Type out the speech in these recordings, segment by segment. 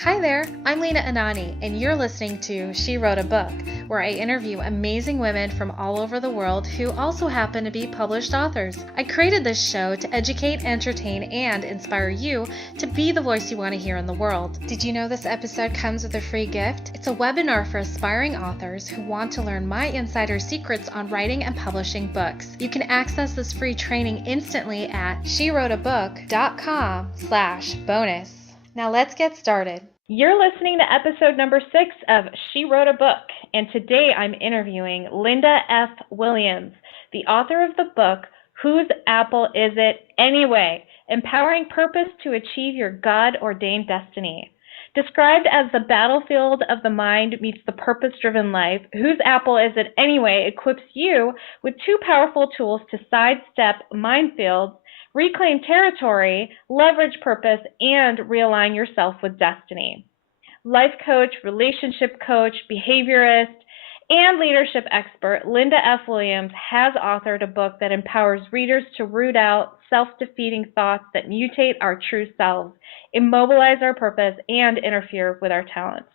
Hi there, I'm Lena Anani, and you're listening to She Wrote a Book, where I interview amazing women from all over the world who also happen to be published authors. I created this show to educate, entertain, and inspire you to be the voice you want to hear in the world. Did you know this episode comes with a free gift? It's a webinar for aspiring authors who want to learn my insider secrets on writing and publishing books. You can access this free training instantly at SheWroteABook.com/bonus. Now let's get started. You're listening to episode number 6 of She Wrote a Book, and today I'm interviewing Linda F. Williams, the author of the book, Whose Apple Is It Anyway? Empowering Purpose to Achieve Your God-Ordained Destiny. Described as the battlefield of the mind meets the purpose-driven life, Whose Apple Is It Anyway? Equips you with 2 powerful tools to sidestep minefields, reclaim territory, leverage purpose, and realign yourself with destiny. Life coach, relationship coach, behaviorist, and leadership expert, Linda F. Williams has authored a book that empowers readers to root out self-defeating thoughts that mutate our true selves, immobilize our purpose, and interfere with our talents.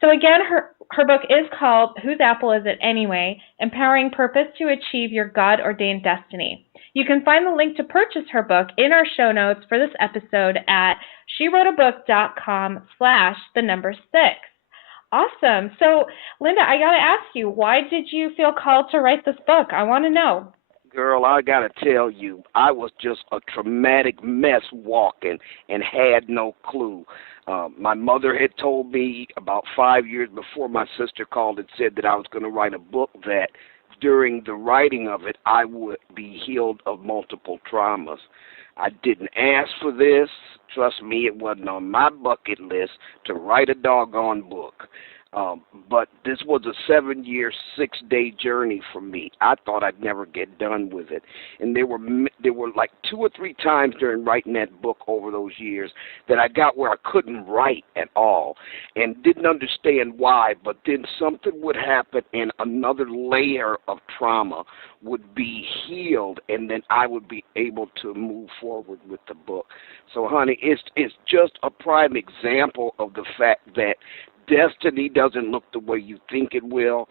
So again, her book is called Whose Apple Is It Anyway? Empowering Purpose to Achieve Your God-Ordained Destiny. You can find the link to purchase her book in our show notes for this episode at SheWroteABook.com/6. Awesome. So, Linda, I got to ask you, why did you feel called to write this book? I want to know. Girl, I got to tell you, I was just a traumatic mess walking and had no clue. My mother had told me about 5 years before my sister called and said that I was going to write a book that during the writing of it, I would be healed of multiple traumas. I didn't ask for this. Trust me, it wasn't on my bucket list to write a doggone book. But this was a 7-year, 6-day journey for me. I thought I'd never get done with it. And there were like 2 or 3 times during writing that book over those years that I got where I couldn't write at all and didn't understand why. But then something would happen and another layer of trauma would be healed, and then I would be able to move forward with the book. So, honey, it's just a prime example of the fact that destiny doesn't look the way you think it will,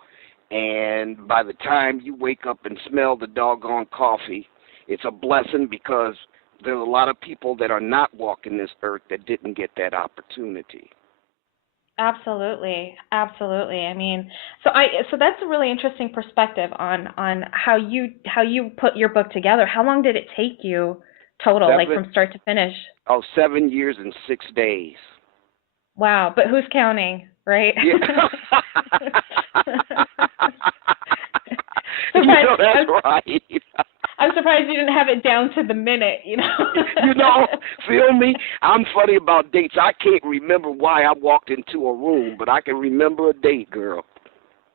and by the time you wake up and smell the doggone coffee, it's a blessing because there's a lot of people that are not walking this earth that didn't get that opportunity. Absolutely. I mean, so that's a really interesting perspective on how you put your book together. How long did it take you total, like from start to finish? 7 years and 6 days. Wow, but who's counting, right? Yeah. That's right. I'm surprised you didn't have it down to the minute, Feel me? I'm funny about dates. I can't remember why I walked into a room, but I can remember a date, girl.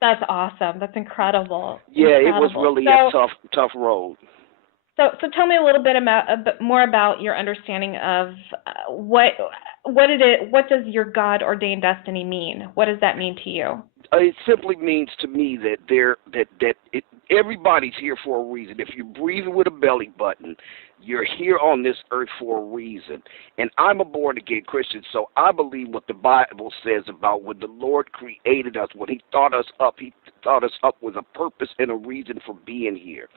That's awesome. That's incredible. Yeah, it was really a tough road. So tell me a little bit more about your understanding of what does your God-ordained destiny mean? What does that mean to you? It simply means to me that everybody's here for a reason. If you're breathing with a belly button, you're here on this earth for a reason. And I'm a born-again Christian, so I believe what the Bible says about when the Lord created us, when he thought us up with a purpose and a reason for being here.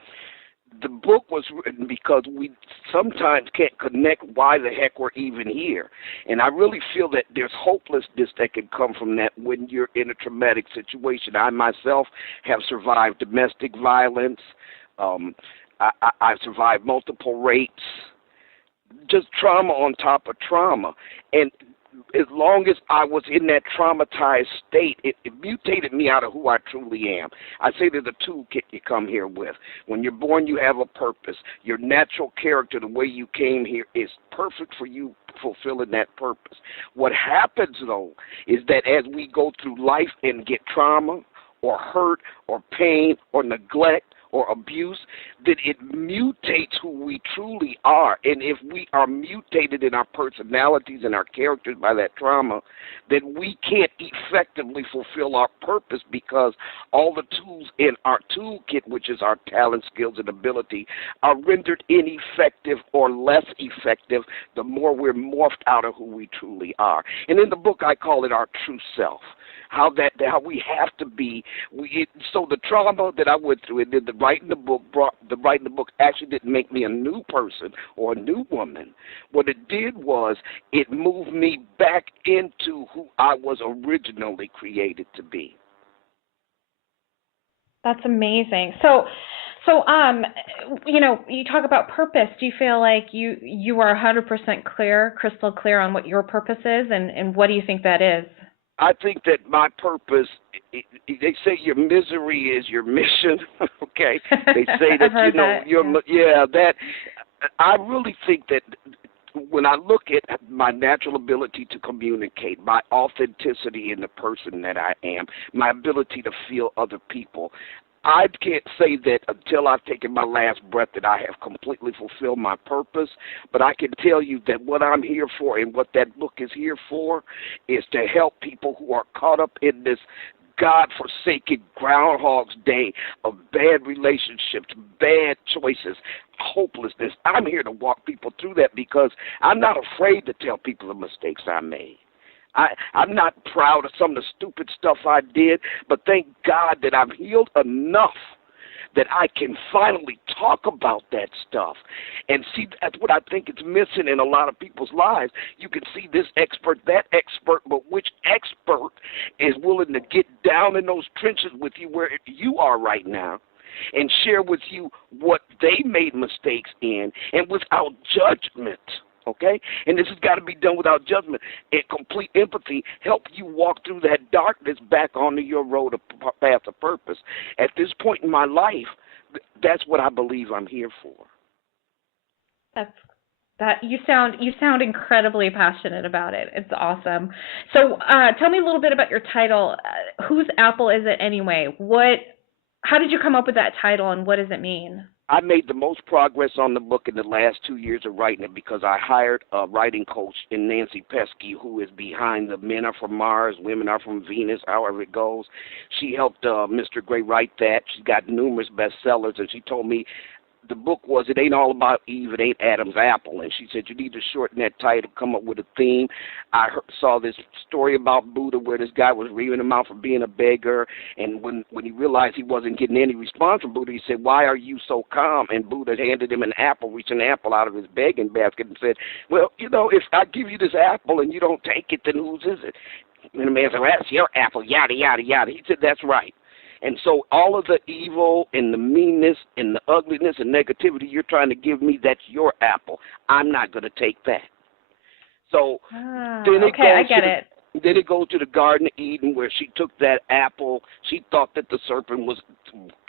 The book was written because we sometimes can't connect why the heck we're even here. And I really feel that there's hopelessness that can come from that when you're in a traumatic situation. I myself have survived domestic violence. I've survived multiple rapes, just trauma on top of trauma. And as long as I was in that traumatized state, it mutated me out of who I truly am. I say there's a toolkit you come here with. When you're born, you have a purpose. Your natural character, the way you came here, is perfect for you fulfilling that purpose. What happens, though, is that as we go through life and get trauma or hurt or pain or neglect or abuse, then it mutates who we truly are. And if we are mutated in our personalities and our characters by that trauma, then we can't effectively fulfill our purpose, because all the tools in our toolkit, which is our talent, skills, and ability, are rendered ineffective or less effective the more we're morphed out of who we truly are. And in the book, I call it our true self. How we have to be. So the trauma that I went through, and then the writing the book actually didn't make me a new person or a new woman. What it did was it moved me back into who I was originally created to be. That's amazing. So, you talk about purpose. Do you feel like you are 100% clear, crystal clear on what your purpose is, and what do you think that is? I think that my purpose, they say your misery is your mission, okay? They say that, that. I really think that when I look at my natural ability to communicate, my authenticity in the person that I am, my ability to feel other people, I can't say that until I've taken my last breath that I have completely fulfilled my purpose, but I can tell you that what I'm here for and what that book is here for is to help people who are caught up in this God-forsaken Groundhog's Day of bad relationships, bad choices, hopelessness. I'm here to walk people through that, because I'm not afraid to tell people the mistakes I made. I'm not proud of some of the stupid stuff I did, but thank God that I'm healed enough that I can finally talk about that stuff. And see, that's what I think is missing in a lot of people's lives. You can see this expert, that expert, but which expert is willing to get down in those trenches with you where you are right now and share with you what they made mistakes in, and without judgment? Okay? And this has got to be done without judgment and complete empathy. Help you walk through that darkness back onto your road of path of purpose. At this point in my life, that's what I believe I'm here for. You sound incredibly passionate about it. It's awesome. So tell me a little bit about your title. Whose apple is it anyway? How did you come up with that title, and what does it mean? I made the most progress on the book in the last 2 years of writing it because I hired a writing coach in Nancy Pesky, who is behind the Men Are From Mars, Women Are From Venus, however it goes. She helped Mr. Gray write that. She's got numerous bestsellers, and she told me the book was, it ain't all about Eve, it ain't Adam's apple. And she said, you need to shorten that title, come up with a theme. I saw this story about Buddha where this guy was reaming him out for being a beggar. And when he realized he wasn't getting any response from Buddha, he said, why are you so calm? And Buddha handed him an apple, reached an apple out of his begging basket and said, well, if I give you this apple and you don't take it, then whose is it? And the man said, well, that's your apple, yada, yada, yada. He said, that's right. And so all of the evil and the meanness and the ugliness and negativity you're trying to give me, that's your apple. I'm not going to take that. So then I get it. Then it goes to the Garden of Eden where she took that apple. She thought that the serpent was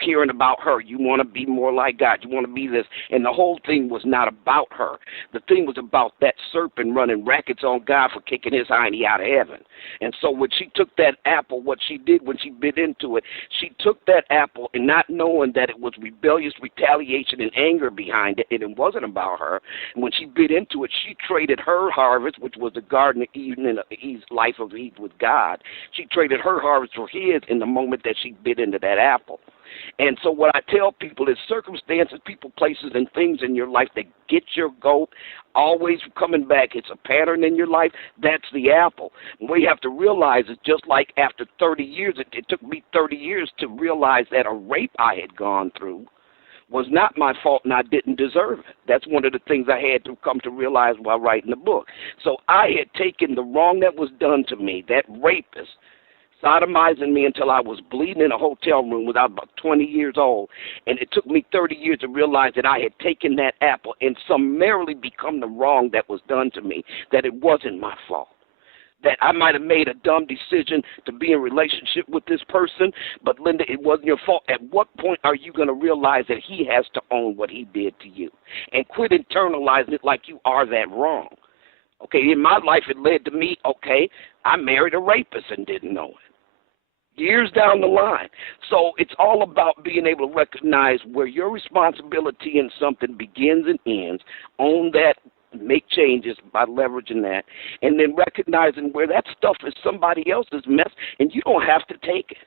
caring about her. You want to be more like God. You want to be this. And the whole thing was not about her. The thing was about that serpent running rackets on God for kicking his hiney out of heaven. And so when she took that apple, what she did when she bit into it, she took that apple and not knowing that it was rebellious retaliation and anger behind it, and it wasn't about her. And when she bit into it, she traded her harvest, which was the Garden of Eden and Eve's life of Eve with God. She traded her harvest for his in the moment that she bit into that apple. And so what I tell people is circumstances, people, places, and things in your life that get your goat, always coming back. It's a pattern in your life. That's the apple. What you have to realize is just like after 30 years, it took me 30 years to realize that a rape I had gone through was not my fault and I didn't deserve it. That's one of the things I had to come to realize while writing the book. So I had taken the wrong that was done to me, that rapist, sodomizing me until I was bleeding in a hotel room when I was about 20 years old. And it took me 30 years to realize that I had taken that apple and summarily become the wrong that was done to me, that it wasn't my fault. That I might have made a dumb decision to be in a relationship with this person, but Linda, it wasn't your fault. At what point are you going to realize that he has to own what he did to you? And quit internalizing it like you are that wrong. Okay, in my life it led to me, I married a rapist and didn't know it. years down the line. So it's all about being able to recognize where your responsibility in something begins and ends, own that, make changes by leveraging that, and then recognizing where that stuff is somebody else's mess, and you don't have to take it.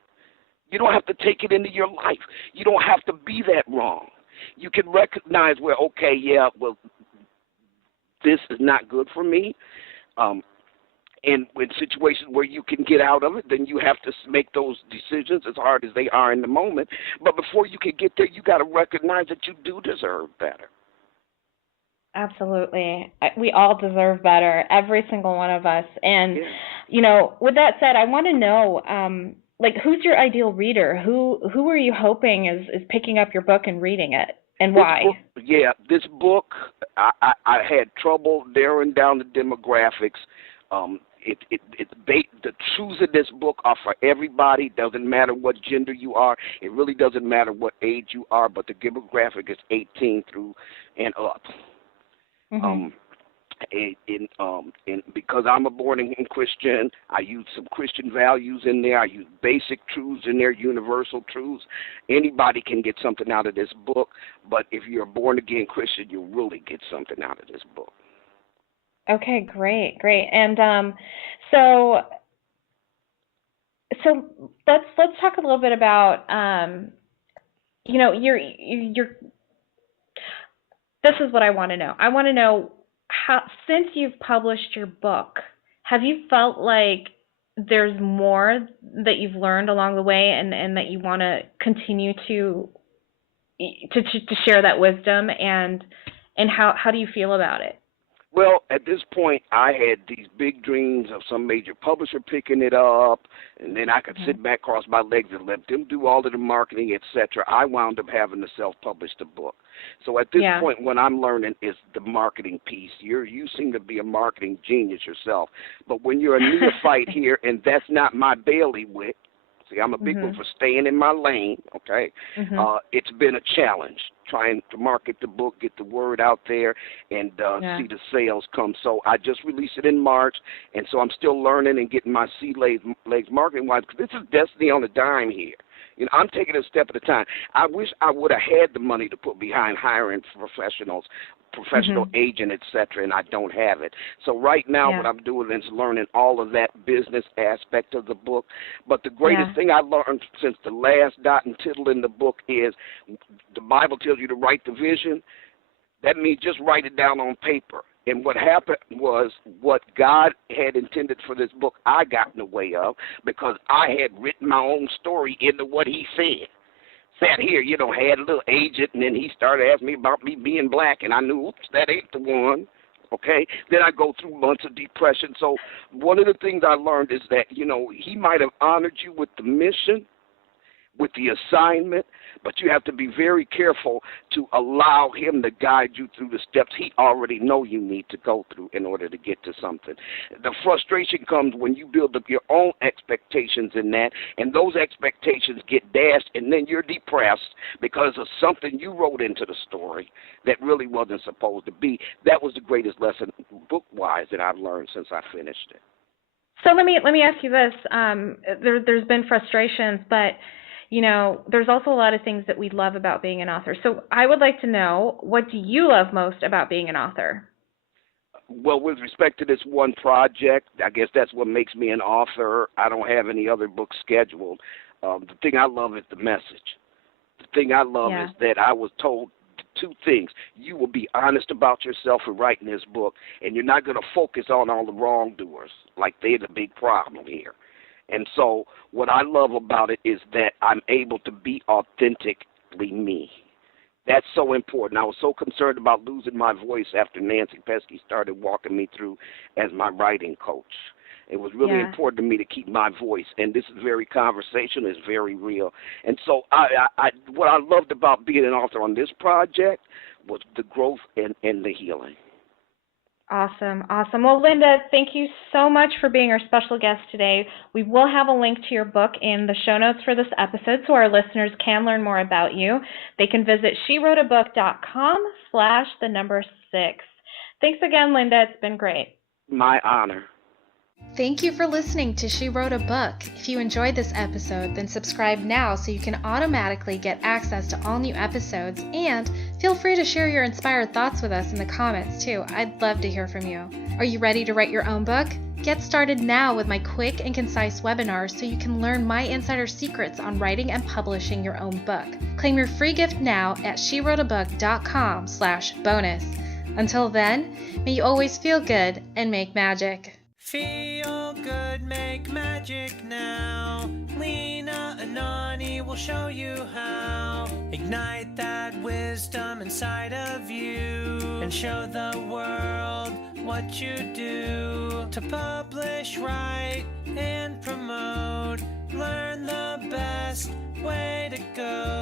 You don't have to take it into your life. You don't have to be that wrong. You can recognize where, okay, yeah, well, this is not good for me. And in situations where you can get out of it, then you have to make those decisions as hard as they are in the moment. But before you can get there, you got to recognize that you do deserve better. Absolutely. We all deserve better, every single one of us. And, you know, with that said, I want to know, like, who's your ideal reader? Who are you hoping is picking up your book and reading it, and why? This book, I had trouble narrowing down the demographics. The truths of this book are for everybody. Doesn't matter what gender you are. It really doesn't matter what age you are, but the demographic is 18 through and up. Mm-hmm. And because I'm a born-again Christian, I use some Christian values in there. I use basic truths in there, universal truths. Anybody can get something out of this book, but if you're a born-again Christian, you'll really get something out of this book. Okay, great. And so let's talk a little bit about you know, you're this is what I want to know. I want to know how, since you've published your book, have you felt like there's more that you've learned along the way, and that you want to continue to share that wisdom, and how do you feel about it? Well, at this point, I had these big dreams of some major publisher picking it up, and then I could sit back, cross my legs, and let them do all of the marketing, etc. I wound up having to self-publish the book. So at this point, what I'm learning is the marketing piece. You seem to be a marketing genius yourself, but when you're a neophyte here, and that's not my bailiwick, see, I'm a big one for staying in my lane, okay? It's been a challenge trying to market the book, get the word out there, and see the sales come. So I just released it in March, and so I'm still learning and getting my sea legs marketing-wise, because this is destiny on a dime here. You know, I'm taking it a step at a time. I wish I would have had the money to put behind hiring professional agent, etc., and I don't have it. So right now what I'm doing is learning all of that business aspect of the book. But the greatest thing I learned since the last dot and tittle in the book is the Bible tells you to write the vision. That means just write it down on paper. And what happened was what God had intended for this book, I got in the way of because I had written my own story into what he said. Sat here, you know, had a little agent, and then he started asking me about me being black, and I knew, oops, that ain't the one, okay? Then I go through months of depression. So one of the things I learned is that, you know, he might have honored you with the mission, with the assignment, but you have to be very careful to allow him to guide you through the steps he already know you need to go through in order to get to something. The frustration comes when you build up your own expectations in that, and those expectations get dashed, and then you're depressed because of something you wrote into the story that really wasn't supposed to be. That was the greatest lesson book-wise that I've learned since I finished it. So let me ask you this. There's been frustrations, but you know, there's also a lot of things that we love about being an author. So I would like to know, what do you love most about being an author? Well, with respect to this one project, I guess that's what makes me an author. I don't have any other books scheduled. The thing I love is the message. The thing I love is that I was told two things. You will be honest about yourself in writing this book, and you're not going to focus on all the wrongdoers, like they're the big problem here. And so what I love about it is that I'm able to be authentically me. That's so important. I was so concerned about losing my voice after Nancy Pesky started walking me through as my writing coach. It was really important to me to keep my voice, and this is very conversational, it's very real. And so what I loved about being an author on this project was the growth and the healing. Awesome. Well, Linda, thank you so much for being our special guest today. We will have a link to your book in the show notes for this episode so our listeners can learn more about you. They can visit SheWroteABook.com/6. Thanks again, Linda. It's been great. My honor. Thank you for listening to She Wrote a Book. If you enjoyed this episode, then subscribe now so you can automatically get access to all new episodes, and feel free to share your inspired thoughts with us in the comments too. I'd love to hear from you. Are you ready to write your own book? Get started now with my quick and concise webinars so you can learn my insider secrets on writing and publishing your own book. Claim your free gift now at SheWroteABook.com/bonus. Until then, may you always feel good and make magic. Feel good, make magic now. Lena, Anani will show you how. Ignite that wisdom inside of you and show the world what you do. To publish, write, and promote, learn the best way to go.